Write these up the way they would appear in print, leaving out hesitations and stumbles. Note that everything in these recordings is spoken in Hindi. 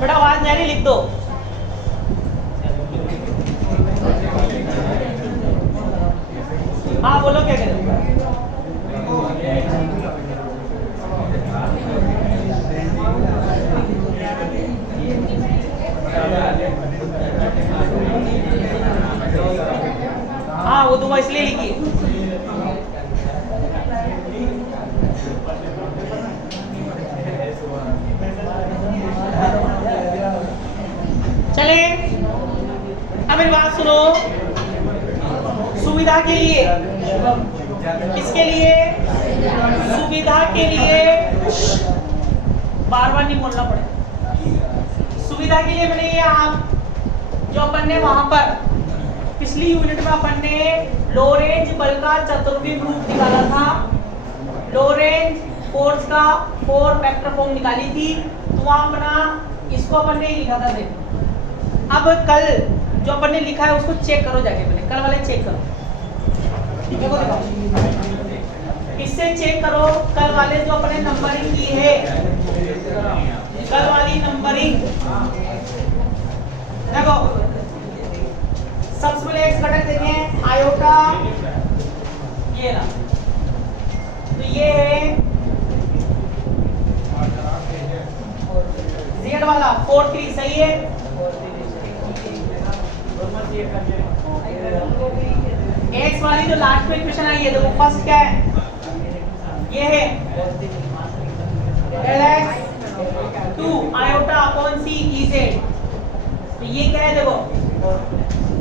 बेटा आवाज नहीं आ रही, लिख दो। हाँ बोलो क्या करें। हाँ वो दुआ इसलिए लिखी। चले अब मेरी बात सुनो। सुविधा के लिए, किसके लिए? सुविधा के लिए, बार बार नहीं बोलना पड़ेगा। सुविधा के लिए मैंने ये आप जो अपन ने वहां पर पिछली यूनिट में अपन ने लोरेंज बल का चतुर्विध रूप निकाला था, लोरेंज फोर्स का 4 वेक्टर फॉर्म निकाली थी, तो वहां अपना इसको अपन ने लिखा था। देखो अब कल जो अपन ने लिखा है उसको चेक करो जाके, मैंने कल वाले चेक करो, देखो देखो इससे चेक करो। कल वाले जो अपने नंबरिंग की है, कल वाली नंबरिंग देखो। सबसे पहले एक्स घटक देखें, आयोटा ये ना, तो ये है जेड वाला 43 सही है। एक्स वाली जो लास्ट में इक्वेशन आई है, देखो फर्स्ट क्या है, ये है LX 2 iota upon C EZ, तो ये क्या है देखो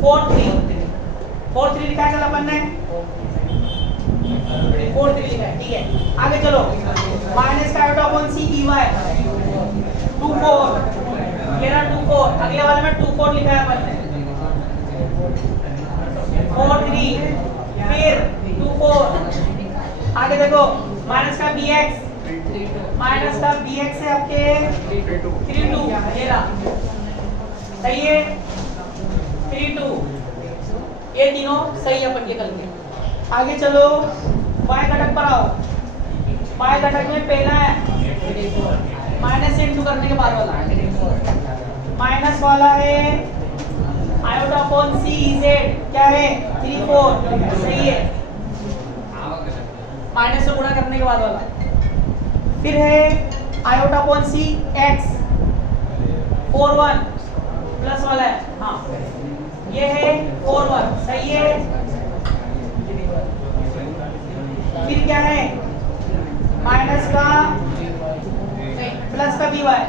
43 लिखा है कल अपन ने, 43 लिखा है, ठीक है। आगे चलो, माइनस का आयोटा अपॉन सी EY 24, ये रहा 24, अगले वाले में 24 लिखा है अपन ने, 43 फिर 24, आगे देखो माइनस का BX से आपके 32, ये रहा सही है 32, ये तीनों सही है अपन के कल के। आगे चलो y घटक पर आओ, y घटक में पहला है माइनस से इंटू करने के बाद वाला, माइनस वाला है आयोटा अपॉन सी जेड क्या है 34 सही है, माइनस से गुणा करने के बाद वाला। फिर है आयोटा अपॉन सी एक्स 41 प्लस वाला है, हाँ ये है 41 सही है। फिर क्या है माइनस का प्लस का BY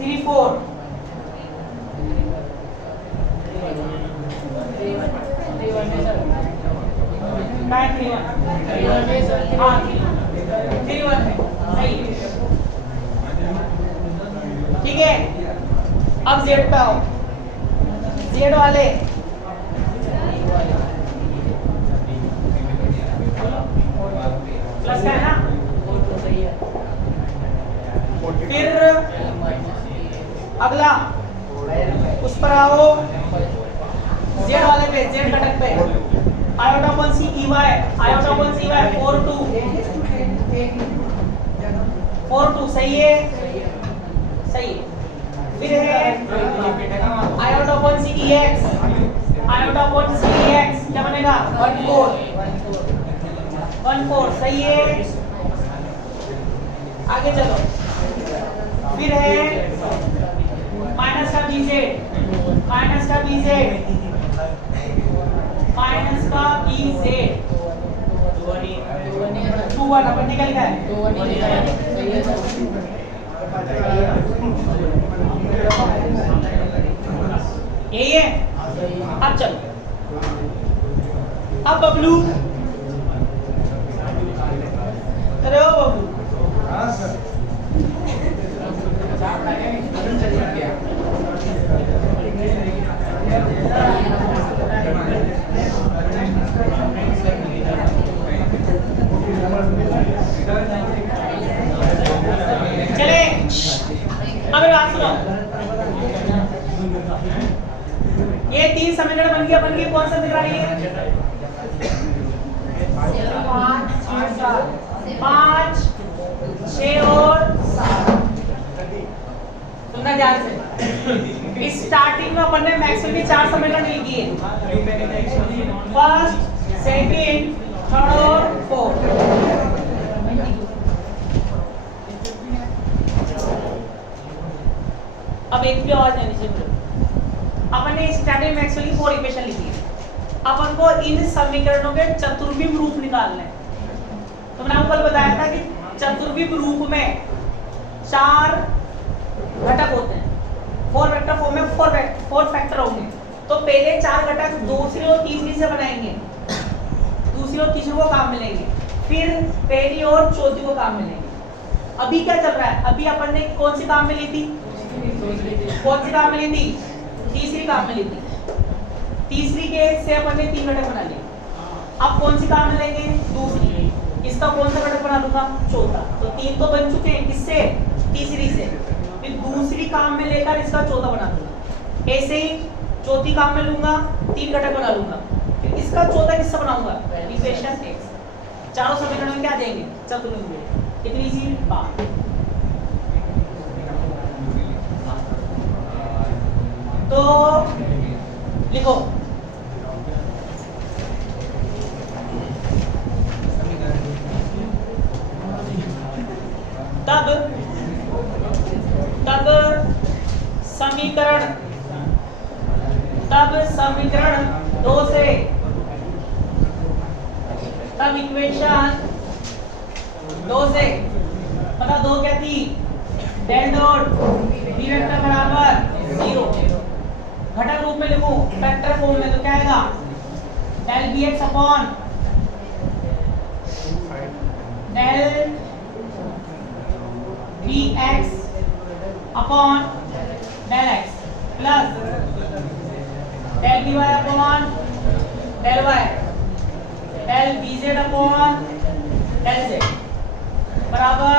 34 ठीक है। अब Z पे आओ, Z वाले प्लस का है ना, फिर अगला उस पर आओ, Z वाले पे, Z घटक पे आयोटा अपॉन सी EY 42 सही है, सही है। फिर है आयोटा अपॉन सी EX क्या बनेगा 14 सही है। आगे चलो, फिर है माइनस का BZ टू वन अपन निकल गया यही है। अब चलो, अब बबलू अरे ओ बबलू चले अब बात सुनो, ये 3 समीकरण बन गया कौन सा दिख रहा है 5 6 और 7 ध्यान से। इस स्टार्टिंग में अपन ने मैक्सवेल की 4 समीकरण लिखी है, फर्स्ट, सेकंड, थर्ड और फोर्थ। अब एक भी आवाज नहीं चाहिए। अपन ने स्टैंडर्ड मैक्सवेल की 4 इक्वेशन लिखी है, अपन को इन समीकरणों के चतुर्विम रूप निकालने हैं। तो मैंने आपको कल बताया था कि चतुर्विम रूप में 4 घटक होते हैं, 4 वेक्टर फॉर्म में 4 फैक्टर होंगे। तो पहले 4 घटक दूसरी और तीसरी से बनाएंगे, दूसरी और तीसरी को काम मिलेंगे, फिर पहली और चौथी को काम मिलेंगे। अभी क्या चल रहा है, अभी अपन ने कौन सी काम मिली थी, कौन सी काम मिली थी, तीसरी काम मिली थी। तीसरी के से अपन ने 3 घटक बना लिए। अब कौन सी काम मिलेंगे, दूसरी, इसका कौन सा घटक बना लूंगा, चौथा। तो 3 तो बन चुके हैं, किससे, तीसरी से। फिर दूसरी काम में लेकर इसका चौथा बना लूंगा, ऐसे ही चौथी काम में लूंगा, 3 घटक बना लूंगा, फिर इसका चौथा किससे बनाऊंगा, इक्वेशन x। चारों समीकरणों में क्या देंगे, चतुर्विम रूप। कितनी सी बात। तो लिखो, तब समीकरण 2 से, तब इक्वेशन 2 से, मतलब 2 क्या थी, डेल डॉट बी वेक्टर बराबर 0। घटक रूप में लिखूं फैक्टर फॉर्म में, तो क्या आएगा, del b x upon del b x upon del x plus del b y upon del y, del b z upon del z बराबर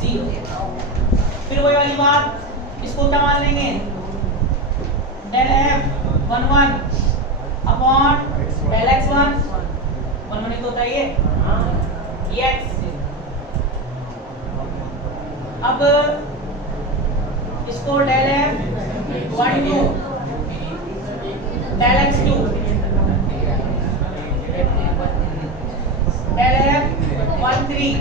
0। फिर वही वाली बात, इसको क्या मान लेंगे, del f 1 upon del x 1 तो होता है ये एक्स। अब इसको del f 1 2 del x 2 del f 1 3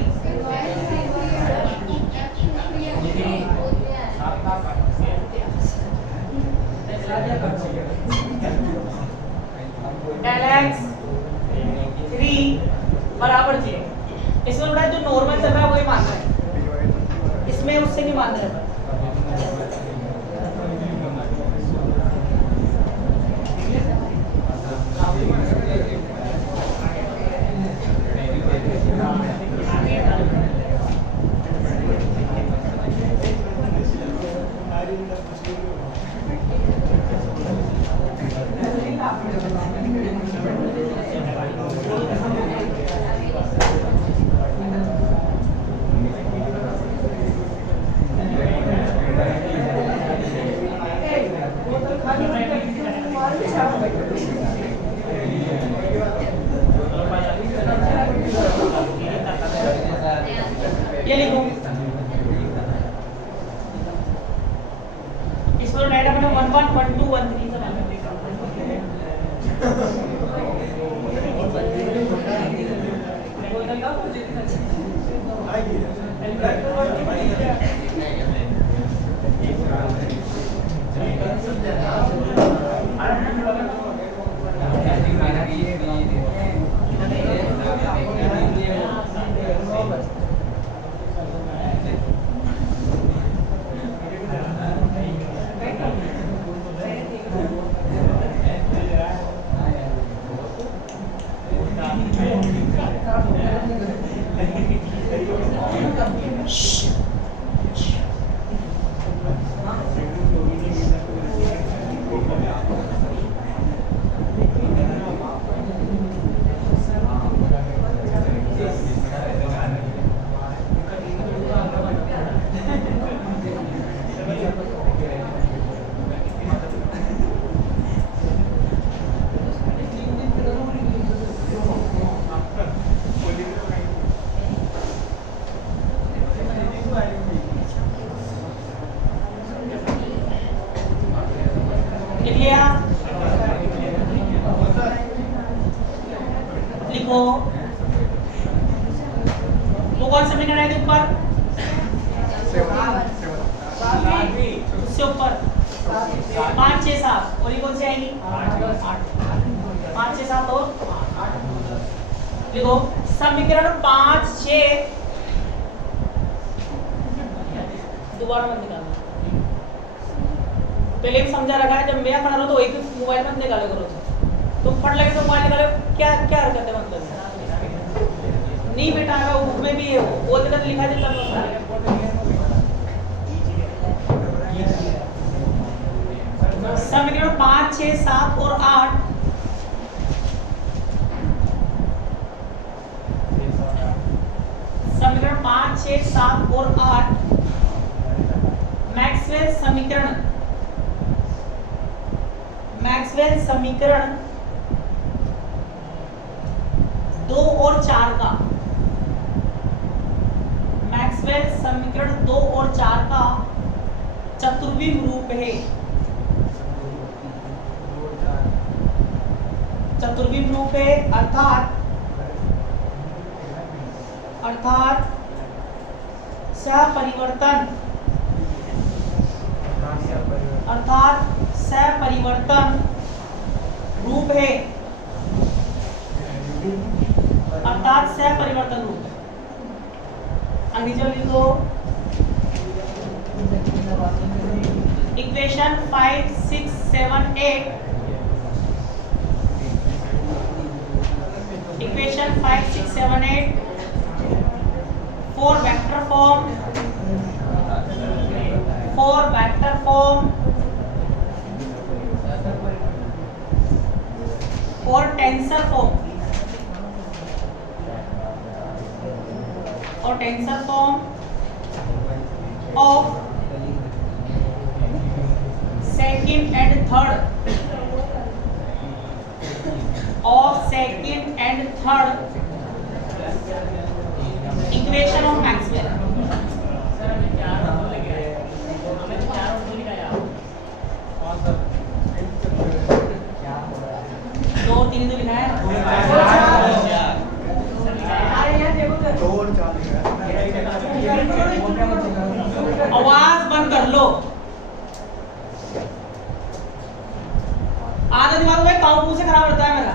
del x 3 बराबर 0। इसमें बड़ा जो नॉर्मल चल रहा है वही मान रहा है, इसमें उससे नहीं मान रहा है। ये लिखो, इसमें डाटा मैंने 1 1 1 2 1 3 कौन समीकरण है ऊपर? उससे ऊपर 5 6 7 और ये कौन सी आएगी? 5 6 7 और 8। देखो समीकरण 5 6 दोबारा मत निकालना, पहले भी समझा रखा है, जब मैं खड़ा रहूं तो वही मोबाइल मत निकाले करो, तुम फट लगे तो मोबाइल निकाले, क्या क्या हरकत है मतलब नहीं बेटा, अगर बुक में भी है वो जगह लिखा है तब समीकरण 5 6 7 और 8 समीकरण 5 6 7 और 8 मैक्सवेल समीकरण 2 और 4 का, मैक्सवेल समीकरण 2 और 4 का चतुर्विम रूप है। चतुर्विम रूप है अर्थात सपरिवर्तन रूप है, अर्थात सपरिवर्तन रूप है। अंग्रेजी लिख दो, equation 5 6 7 8, equation 5 6 7 8 for vector form, for tensor form, or tensor form of second and third equation of Maxwell. दो तीन तो लिखा है, आवाज बंद कर लो, आधा दिमाग में काउंट मुंह से खराब रहता है मेरा।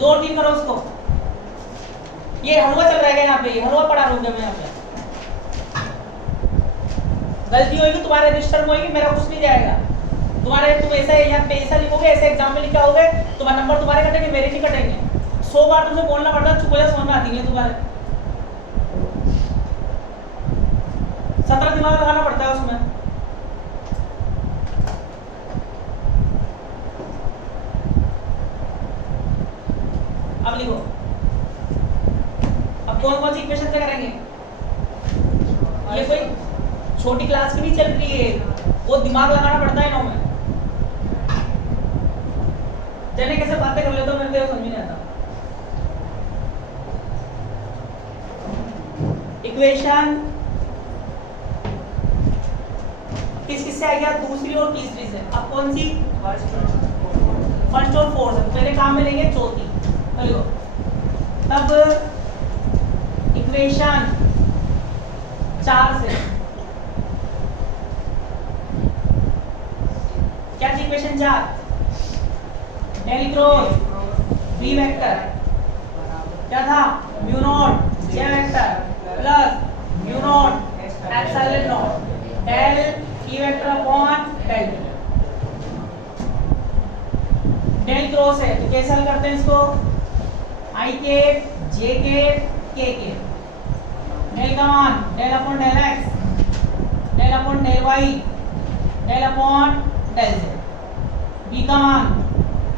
दो तीन करो उसको, ये हलवा चल रहा है यहाँ पे, हलवा पड़ा रहूंगा मैं यहाँ पे। गलती होगी तुम्हारे रजिस्टर में होगी, मेरा कुछ नहीं जाएगा। तुम्हारे तुम ऐसा यहाँ पे ऐसा लिखोगे, ऐसे एग्जाम में लिखा होगे, तुम्हारे नंबर तुम्हारे कटेंगे, मेरे नहीं कटेंगे। 100 बार तुमसे बोलना पड़ता है, चुप हो जा, समझ में आती है तुम्हारे। 17 दिमाग लगाना पड़ता है उसमें। अब लिखो, अब कौन कौन सी इक्वेशन से करेंगे? ये कोई छोटी क्लास की नहीं चल रही है, वो दिमाग लगाना पड़ता है इनों में। जने कैसे बातें कर लेते हो, मेरे को समझ नहीं आता। इक्वेशन किस किस से आ गया? दूसरी और तीसरी से। अब कौन सी? फर्स्ट और फोर्थ से। पहले काम में लेंगे चौथी। चलो तब इक्वेशन 4 से क्या थी? Equation 4 del cross B vector क्या था? Mu naught J vector plus mu naught epsilon naught del ई vector upon del. Del cross है तो कैसे हल करते हैं इसको? आई के जे के डेल का मान del upon del x, del upon del y, del upon del z. B का मान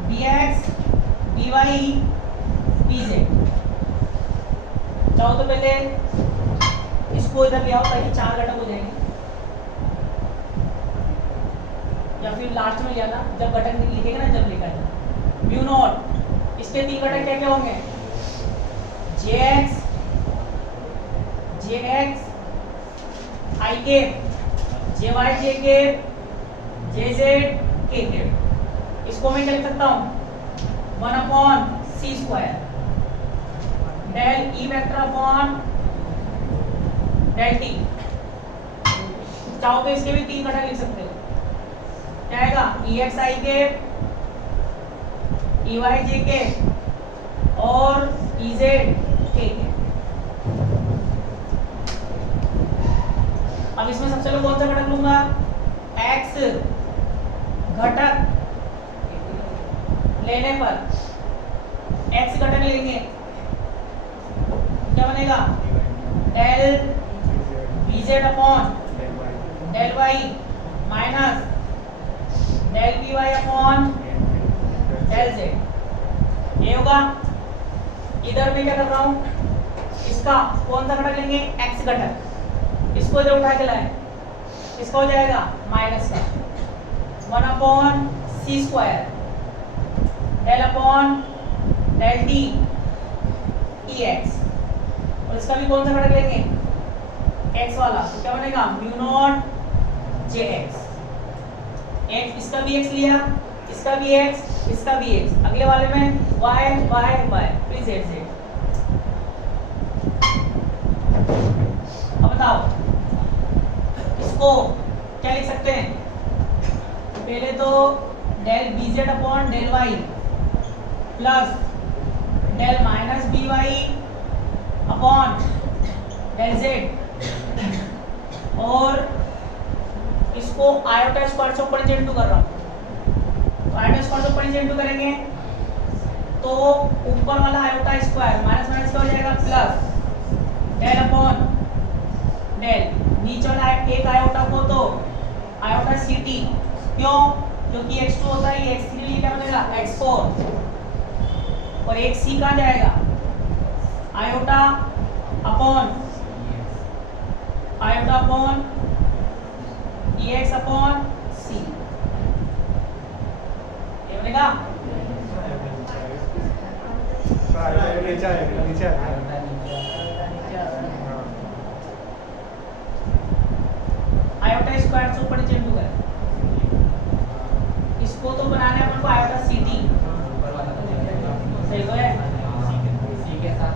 d x d y d z. चाहो तो पहले इसको इधर ले आओ ताकि 4 घटक हो जाएंगे, या फिर लास्ट में ले आना जब घटक लिखेगा ना, जब लिखा जाए। म्यू नॉट, इसके 3 घटक क्या क्या होंगे? जे एक्स आई के, जे वाई जे के, जे जेड के के। इसको इसको मैं क्या लिख सकता हूँ 1/c² डेल ई वेक्टर अपॉन डेल टी। चाहो तो इसके भी 3 घटक लिख सकते हो, क्या आएगा EXI के, EYJ के और EZK के। अब इसमें सबसे पहले कौन सा घटक लूंगा, X घटक लेने पर X घटक लेंगे, क्या बनेगा del VZ upon del Y minus del PY upon del Z। ये होगा। इधर मैं क्या कर रहा हूं, इसका कौन सा घटक लेंगे X घटक, इसको इधर उठा के लाए, इसका हो जाएगा माइनस का 1/c² del upon del t EX, और इसका भी कौन सा घटक लेंगे x वाला, तो क्या बनेगा μ0 jx। x इसका भी x लिया, इसका भी x, इसका भी x, अगले वाले में y y y फिर z z। अब बताओ इसको क्या लिख सकते हैं, पहले तो del bz upon del y plus del minus by upon del z, और इसको आयोटा स्क्वायर से ऊपर नीचे कर रहा हूँ, तो आयोटा स्क्वायर से ऊपर नीचे करेंगे तो ऊपर वाला आयोटा स्क्वायर माइनस माइनस क्या हो जाएगा प्लस डेल अपॉन डेल, नीचे वाला एक आयोटा को तो आयोटा ct, क्यों, क्योंकि x2 होता है, ये x3 लिए क्या बनेगा x4, और एक c कहाँ जाएगा iota upon EX upon C, ये बनेगा आयोटा स्क्वायर से ऊपर नीचे इंटू करें, इसको तो बनाना है अपन को आयोटा CT, सही तो है, C के साथ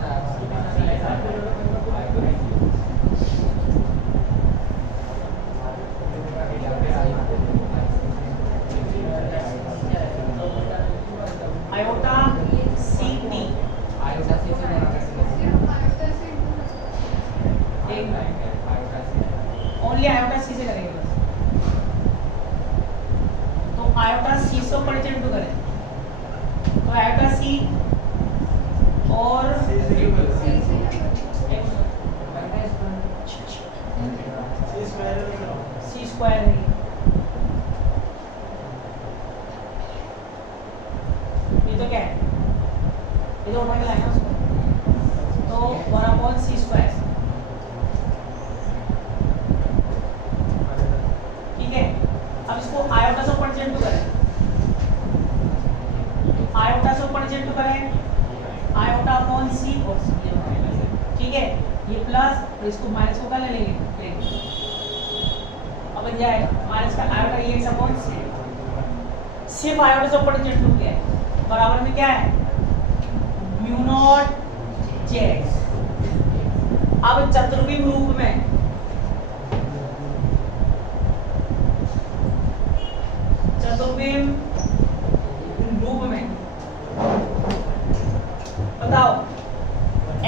आयोटा CT, आयोटा C से ओनली आयोटा C से करेंगे बस, तो आयोटा C से ऊपर नीचे इंटू करें, तो आयोटा C और C स्क्वायर है, ये तो क्या है, ये तो उठा के लाए ना उसको, तो 1/c², ठीक है। अब इसको आयोटा से ऊपर नीचे करें, आयोटा से ऊपर नीचे करें, आयोटा अपॉन c, ठीक है, ये प्लस और इसको माइनस को क्या ले लेंगे, अब बन जाएगा माइनस का आयोटा EX अपॉन c, सिर्फ आयोटा से ऊपर नीचे किया है, बराबर में क्या है μ0 jx। अब चतुर्विम रूप में बताओ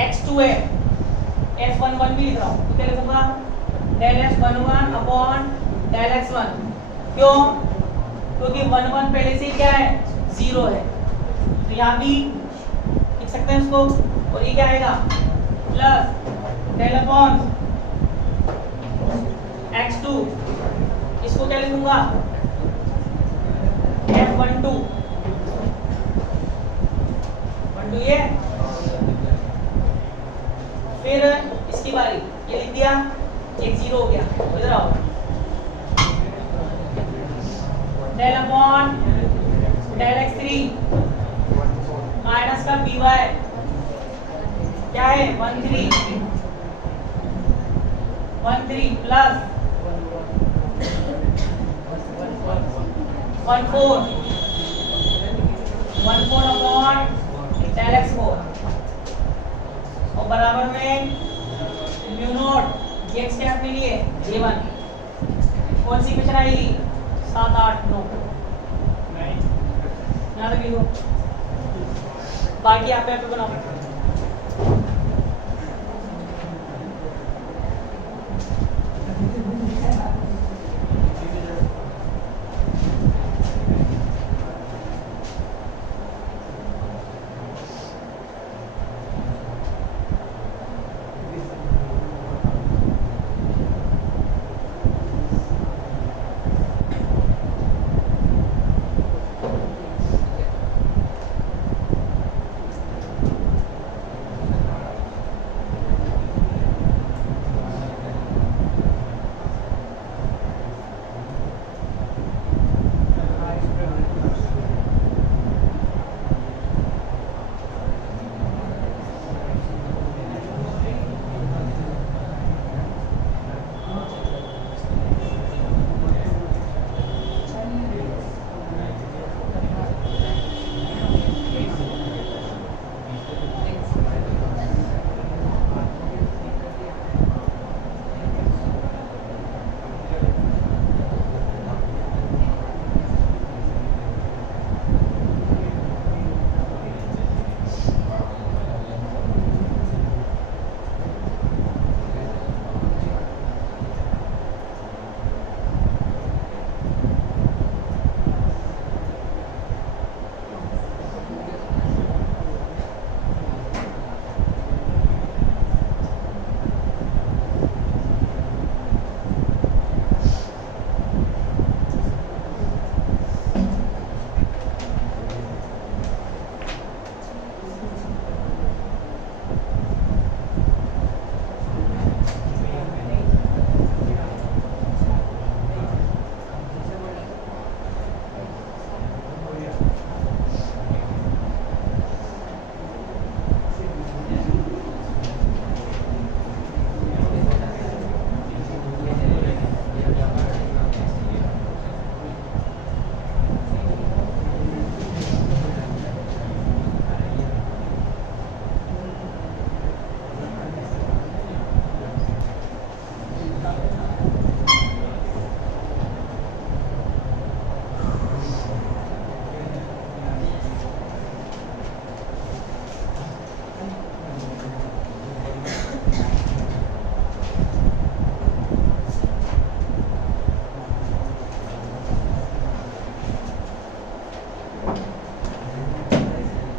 x2 है, f11 भी लिख रहा हूँ, तो क्या लिखूंगा del f11 upon del x1, क्यों, क्योंकि 11 पहले से क्या है 0 है, तो यहाँ भी लिख सकते हैं इसको, और ये क्या आएगा प्लस डेल अपॉन x2, इसको क्या लिखूंगा f12 ये, फिर इसकी बारी, ये लिख दिया, एक 0 हो गया, इधर आओ del upon del x3 minus का py क्या है 13 प्लस 14 डेल एक्स 4 और बराबर में म्यू नॉट जी एक्स क्या अपने लिए J1। कौन सी क्वेश्चन आएगी 7 8 9 यहाँ तक लिखो, बाकी आप पे बनाओ।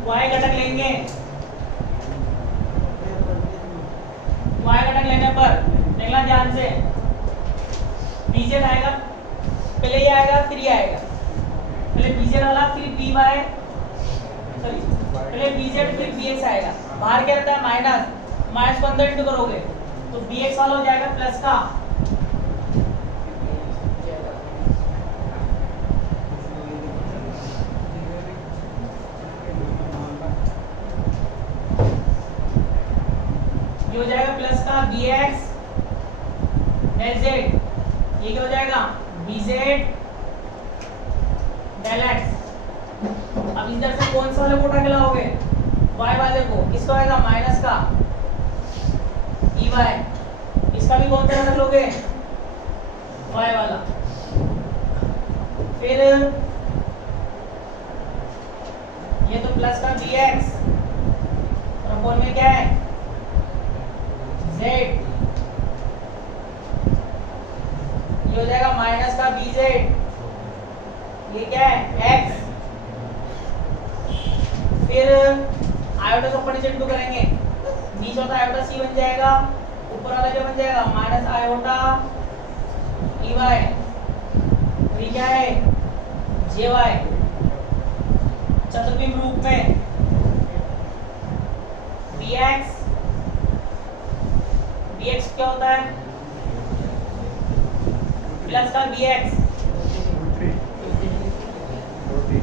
y घटक लेंगे, y घटक लेने पर देखना ध्यान से, dz आएगा, पहले ये आएगा फिर ये आएगा, पहले dz वाला फिर py, सॉरी पहले bz फिर bx आएगा। बाहर क्या रहता है माइनस, माइनस को अंदर इंटू करोगे तो bx वाला हो जाएगा प्लस का हो जाएगा प्लस का bx डेल z, ये क्या हो जाएगा bz डेल x। अब इधर से कौन सा वाले को उठा के लाओगे y वाले को, किसका आएगा माइनस का ey, इसका भी कौन सा रख लोगे y वाला। फिर ये तो प्लस का bx और कौन में क्या है z, ये हो जाएगा माइनस का bz, ये क्या है x। फिर आयोटा को ऊपर नीचे इंटू करेंगे, नीचे होता आयोटा c बन जाएगा, ऊपर वाला क्या बन जाएगा माइनस आयोटा ey, ये क्या है jy। चतुर्विम रूप में bx क्या होता है प्लस का bx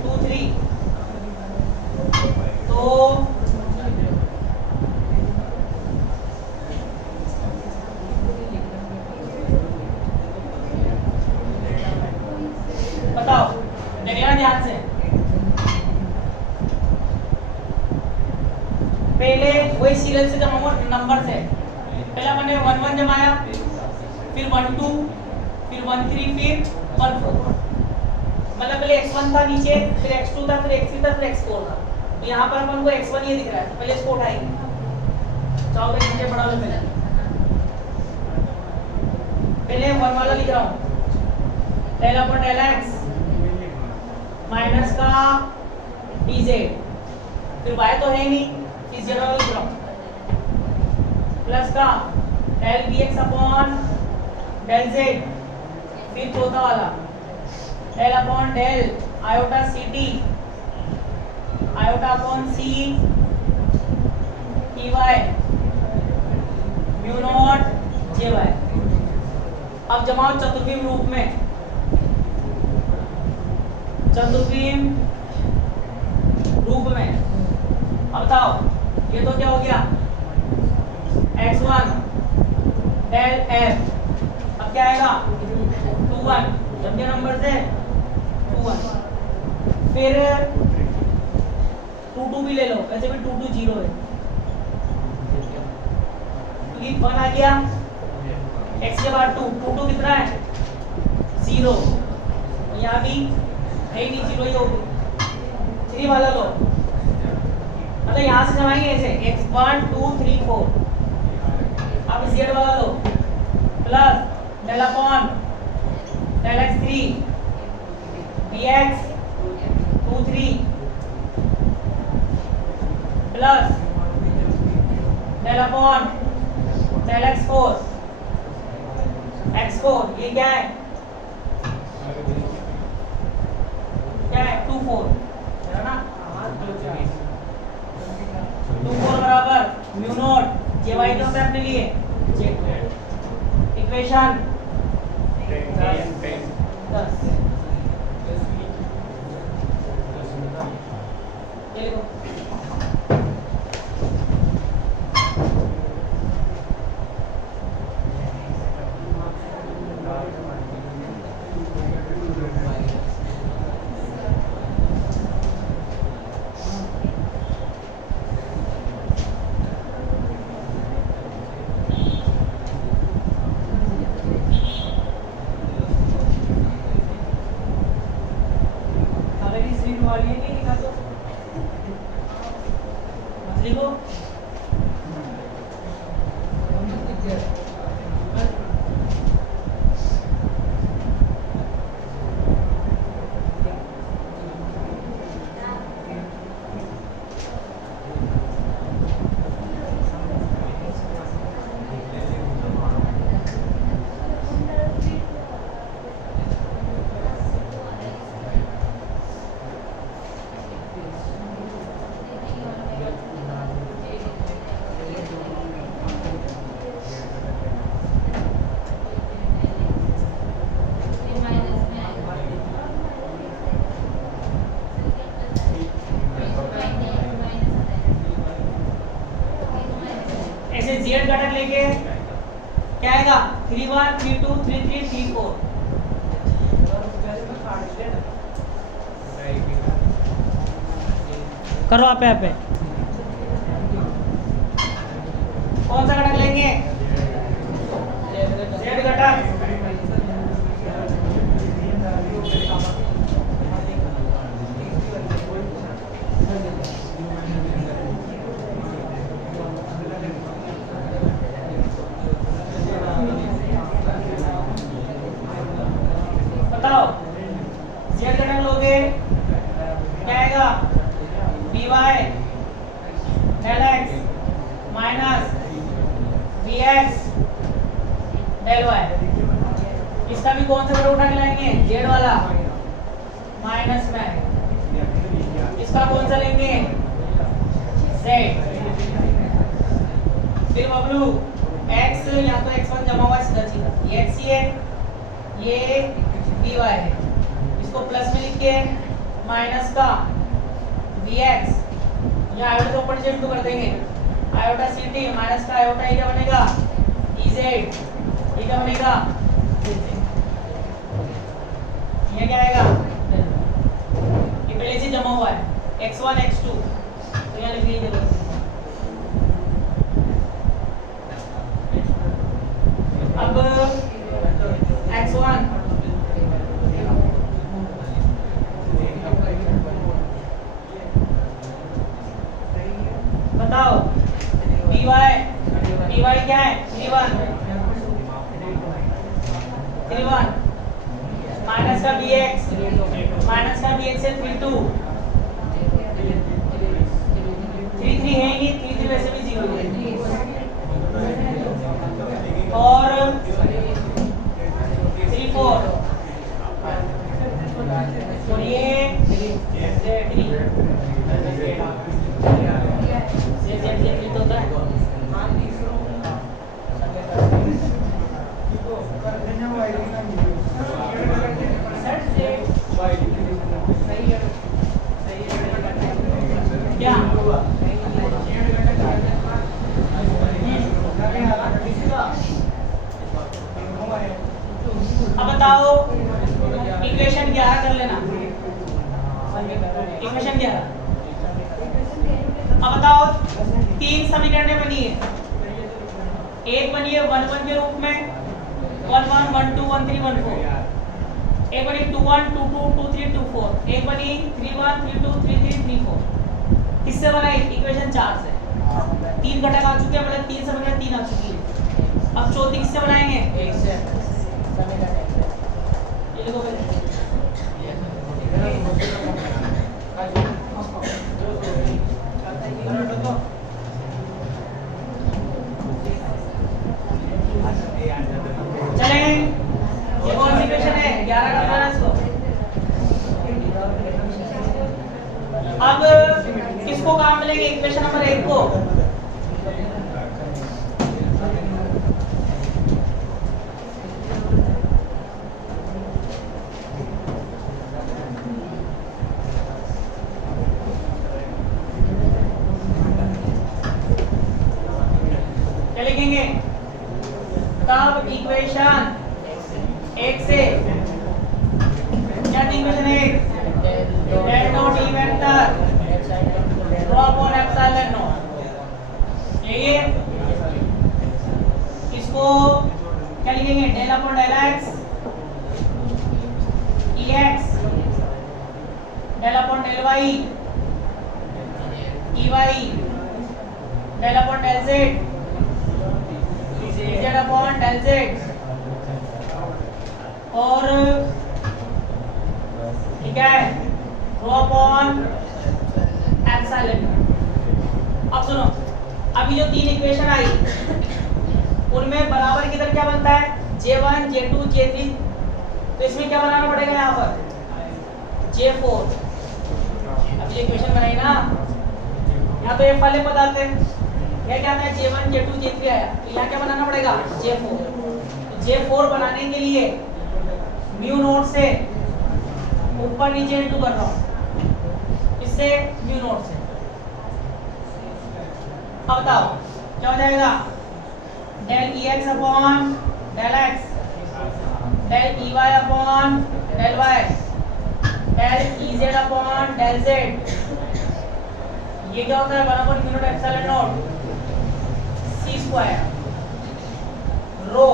2 3, तो बताओ देखना ध्यान से, पहले वही सीरियल से जमा हुआ नंबर से, पहले मैंने 1 1 जमाया, फिर 1 2, फिर 1 3, फिर 1 4। मतलब पहले x1 था नीचे, फिर x2 था, फिर x3 था, फिर x4 था। तो यहाँ पर अपन को x1 ये दिख रहा है, तो पहले इसको उठाएंगे। चाहो तो नीचे पढ़ा लो पहले 1 वाला लिख रहा हूँ, del upon del x minus का dz, फिर y तो है नहीं, इस जगह लिख रहा हूँ, प्लस का del bx upon del z, फिर चौथा वाला del upon del iota ct iota upon c ey mu naught jy। अब जमाओ चतुर्विम रूप में, चतुर्विम रूप में। अब बताओ ये तो क्या हो गया, x1 डेल f, अब क्या आएगा 2 1, जब ये नंबर से 2 1, फिर 2 2 भी ले लो, वैसे भी 2 2 0 है, क्योंकि 1 आ गया, x के बाद 2 2 2 कितना है 0, यहाँ भी है नहीं 0 ही होगी, 3 वाला लो, मतलब यहाँ से जमाएंगे ऐसे x1 2 3 4। अब z वाला लो, plus del upon del x3 dx 2 3 plus del upon del x4 ये क्या है 2 4 है ना, 2 4 बराबर म्यू नॉट jy क्या होता है अपने लिए इक्वेशन 10। ये लिखो z घटक लेके क्या आएगा 3 1 3 2 3 3 3 4। करो आप पे कौन सा घटक लेंगे z घटक, बताओ z घटक लोगे क्या आएगा dy del x minus bx del y। इसका भी कौन सा घटक उठा के लाएंगे z वाला माइनस में, इसका कौन सा लेंगे z, फिर बबलू x या तो x1 जमा हुआ सीधा सीधा, ये x ही है, ये dy है, इसको प्लस में लिख के माइनस का bx, यहाँ आयोटा से ऊपर से इंटू कर देंगे, आयोटा ct माइनस का आयोटा ये क्या बनेगा ez, ये क्या बनेगा ये क्या आएगा, ये पहले से जमा हुआ है x1 x2, तो यहाँ लिख लीजिए अब x1 बताओ dy क्या है 3 1 माइनस का bx है 3 2 3 3 है ही 3 3 वैसे भी 0 है और 3 4 और ये z3 तो होता है क्या अब बताओ इक्वेशन 11 कर लेना इक्वेशन 11 अब बताओ तीन समीकरणें बनी है एक बनी है 1 1 के रूप में 1 1 1 2 1 3 1 4 एक बनी 2 1 2 2 2 3 2 4 एक बनी 3 1 3 2 3 3 3 4 किससे बनाई इक्वेशन 4 से तीन घटक आ चुके हैं मतलब तीन समीकरण तीन आ चुकी है अब चौथी किससे बनाएंगे एक से ये देखो चलेंगे ये कौन सी इक्वेशन है 11 का बनाना इसको अब किसको काम मिलेंगे इक्वेशन नंबर 1 को क्या लिखेंगे तब इक्वेशन 1 से क्या थी equation 1 del dot E vector rho upon epsilon naught ये इसको क्या लिखेंगे del upon del x E x del upon del y E y del upon del z z upon del z और ठीक है रो अपॉन एप्सिलॉन। अब सुनो अभी जो तीन इक्वेशन आई उनमें बराबर किधर क्या बनता है J1 J2 J3 तो इसमें क्या बनाना पड़ेगा यहाँ पर J4 अब ये इक्वेशन बनाई ना यहाँ तो F वाले पद आते हैं यह क्या है J1 J2 J3 आया तो यहाँ क्या बनाना पड़ेगा J4 J4 बनाने के लिए म्यू नोट से ऊपर नीचे इंटू कर रहा हूँ इससे म्यू नोट से अब बताओ क्या हो जाएगा del EX upon del x del EY upon del y del EZ upon del z ये क्या होता है 1 upon mu naught epsilon naught c square rho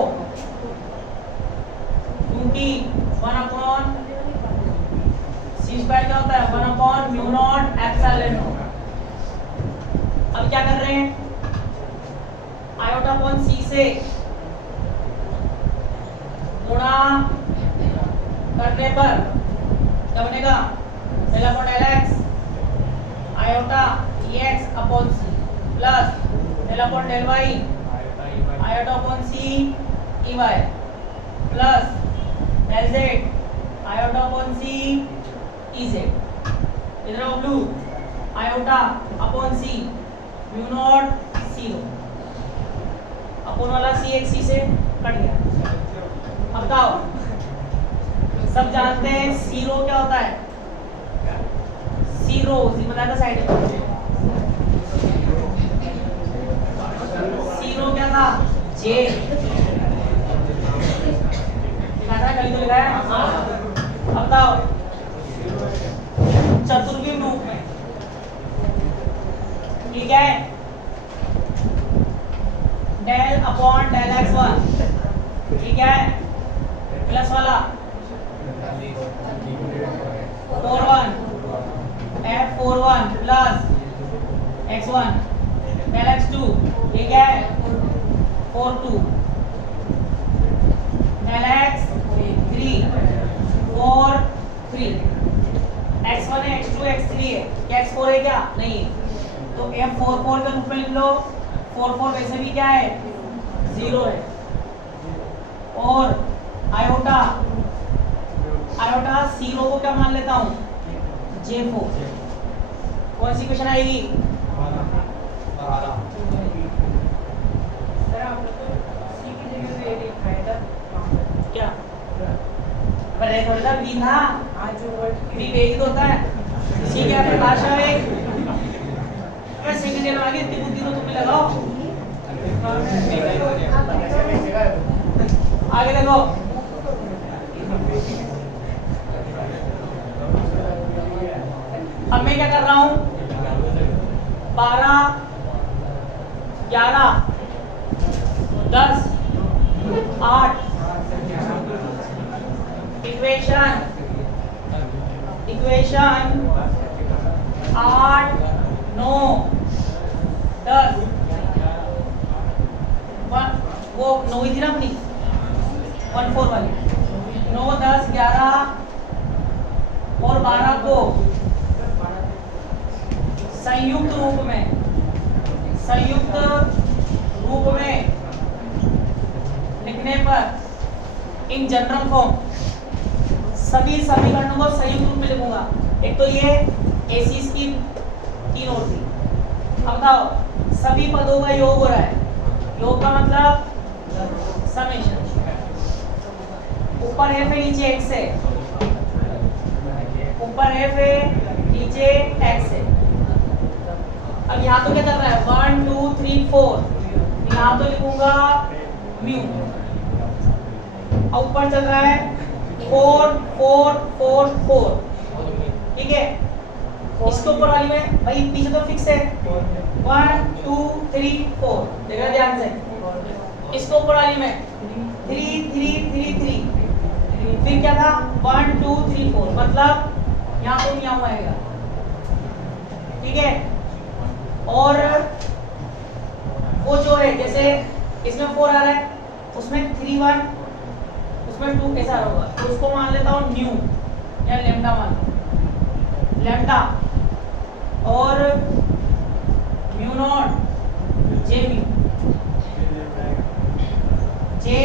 2t 1 upon c square क्या होता है 1 upon mu naught epsilon naught. अब क्या कर रहे हैं आयोटा अपॉन सी से गुणा करने पर क्या बनेगा del upon del x iota EX upon C plus del upon del y iota upon C EY plus del z iota upon C EZ इधर blue iota upon C mu naught 0 upon वाला सी एक सी से कट गया। अब बताओ सब जानते हैं जीरो क्या होता है जीरो बताया साइड में जीरो क्या था जे कल तो लगाया। अब बताओ चतुर्विम रूप में ठीक है डेल अपॉन डेल x1 ये क्या है प्लस वाला 41 F41 plus x1 del x2 ये क्या है 42 del x3 43 x1 है x2 x3 है क्या x4 है क्या नहीं है तो F44 का रूप में लिख लो 44 वैसे भी क्या है 0 है और आयोटा C0 को क्या मान लेता हूँ J4 कौन सी क्वेश्चन आएगी क्या पर एक होता है ना भी वेग तो होता है सी क्या परिभाषा है मैं सिंगल लेना आगे इतनी बुद्धि तो तुम्हें लगाओ आगे देखो अब मैं क्या कर रहा हूँ 12 11 10 8 इक्वेशन 8 9 10 वो 9 ही थी ना अपनी 14 वाली 9 10 11 और 12 को संयुक्त रूप में लिखने पर इन जनरल फॉर्म सभी समीकरणों को संयुक्त रूप में लिखूंगा एक तो ये एसी की 3 और थी अब बताओ सभी पदों का योग हो रहा है योग का मतलब समेशन ऊपर f है नीचे x है ऊपर f है नीचे x है अब यहाँ तो क्या चल रहा है 1 2 3 4 यहाँ तो लिखूंगा म्यू और ऊपर चल रहा है 4 4 4 4 ठीक है इसके ऊपर वाली में भाई पीछे तो फिक्स है 1 2 3 4 देखना ध्यान से इसके ऊपर वाली में 3 3 3 3 फिर क्या था 1 2 3 4 मतलब यहाँ तो क्या आएगा ठीक है और वो जो है जैसे इसमें 4 आ रहा है उसमें 3 1 उसमें 2 कैसा होगा तो उसको मान लेता हूँ न्यू या लैम्डा मान लैम्डा और म्यू नॉट जे म्यू जे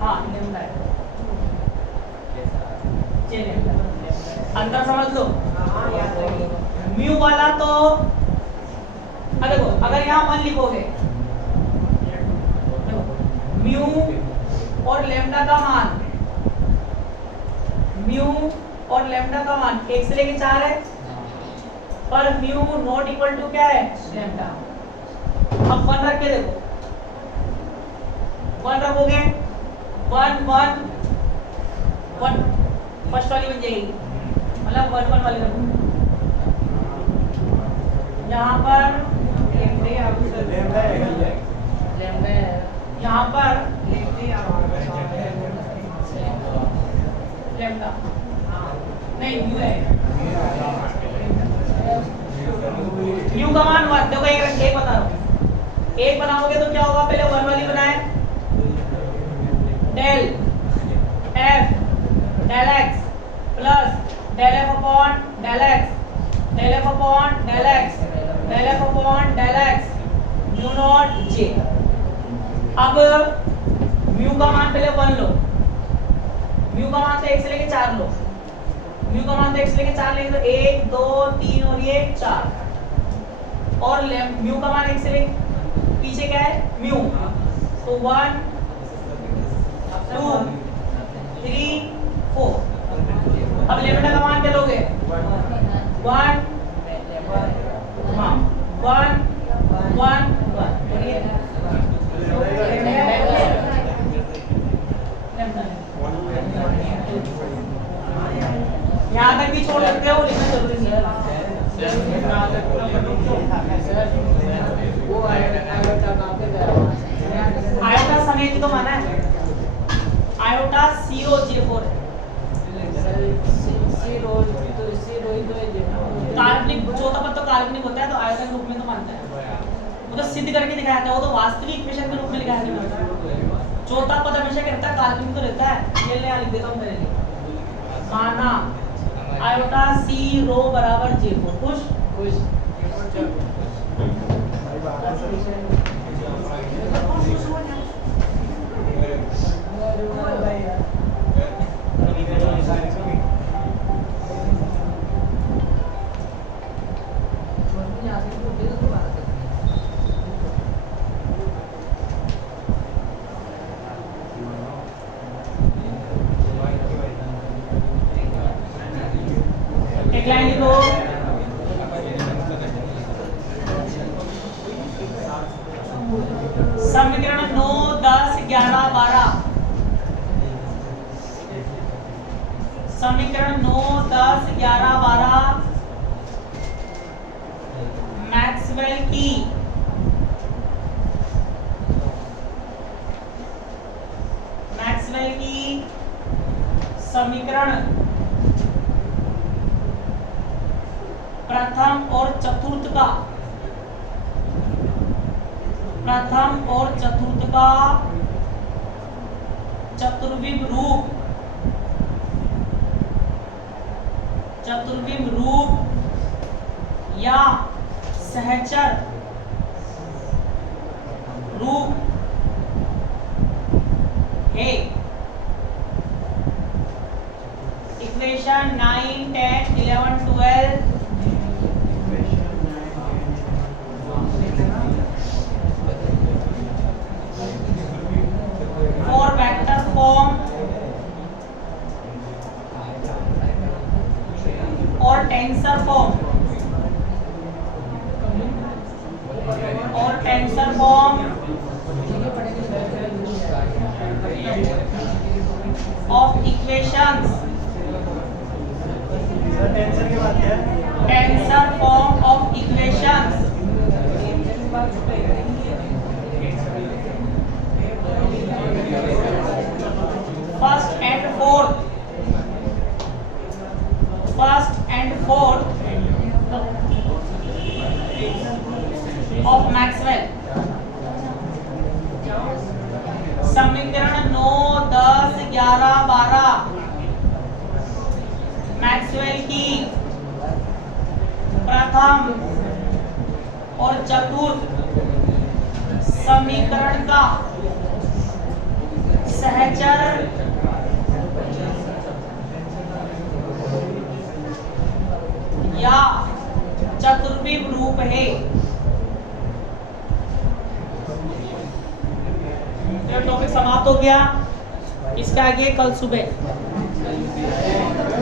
हाँ लैम्डा है जे लैम्डा अंतर समझ लो म्यू वाला तो देखो अगर यहाँ 1 लिखोगे म्यू और लैम्डा का मान म्यू और लैम्डा का मान 1 से लेके 4 है पर म्यू नॉट इक्वल टू क्या है लैम्डा अब 1 रख के देखो 1 रखोगे 1 1 1 फर्स्ट वाली बन जाएगी मतलब 1 1 वाली रखो यहाँ पर यहाँ पर लैम्डा नहीं म्यू है म्यू का मान 1 देखो एक बता रहा हूँ एक बनाओगे तो क्या होगा पहले 1 वाली बनाए डेल f del x प्लस del f upon del x del f upon del x del f upon del x mu naught j अब म्यू का मान पहले 1 लो म्यू का मान तो 1 से लेके 4 लो म्यू का मान तो 1 से लेके 4 लेंगे तो 1 2 3 और ये 4 और म्यू का मान 1 से लेके पीछे क्या है म्यू तो 1 2 3 4 अब लैम्डा का मान क्या लोगे 1 हाँ 1 1 1 यहाँ तक भी छोड़ सकते हो लिखना जरूरी नहीं है आयोटा समेत तो माना है, आयोटा COJ4 है। काल्पनिक चौथा पद तो काल्पनिक होता है, तो आयोटा के रूप में तो मानता है, वो तो सिद्ध करके दिखाया था, वो तो वास्तविक इक्वेशन के रूप में लिखा नहीं होता। चौथा पद हमेशा कहता है काल्पनिक तो रहता है। ये ले लिख देता हूं मेरे लिए, माना आयोटा C रो बराबर J4। खुश एक लाइन लिखो, समीकरण 9, 10, 11, 12। समीकरण 9, 10, 11, 12 मैक्सवेल की समीकरण प्रथम और चतुर्थ का चतुर्विम रूप या सहचर रूप है। Equation 9, 10, 11, 12 for vector form or tensor form of equations, tensor form of equations first and fourth of Maxwell। समीकरण 9, 10, 11, 12 मैक्सवेल की प्रथम और चतुर्थ समीकरण का सहचर या चतुर्विम रूप है। टॉपिक समाप्त हो गया। इसके आगे कल सुबह